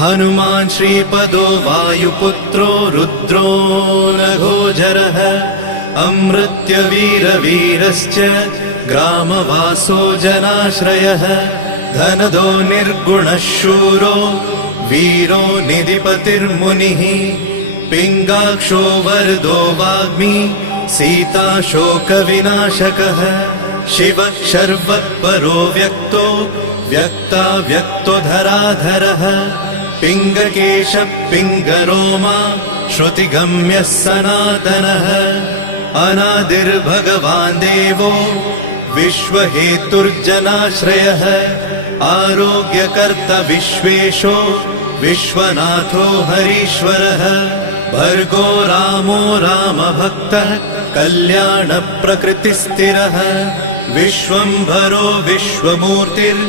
हनुमान् श्रीपदो वायुपुत्रो रुद्रो नघोजरः अमृत्यवीरवीरश्च ग्रामवासो जनाश्रयः धनदो निर्गुणः शूरो वीरो निधिपतिर्मुनिः पिङ्गाक्षो वरदो वाग्मी सीताशोकविनाशकः शिवः शर्वत्परो व्यक्तो व्यक्तो धराधरः पिङ्गकेशः पिङ्गरोमा श्रुतिगम्यः सनातनः अनादिर्भगवान् देवो विश्वहेतुर्जनाश्रयः आरोग्यकर्ता विश्वेशो विश्वनाथो हरीश्वरः भर्गो रामो रामभक्तः कल्याणप्रकृतिस्थिरः विश्वम्भरो विश्वमूर्तिर्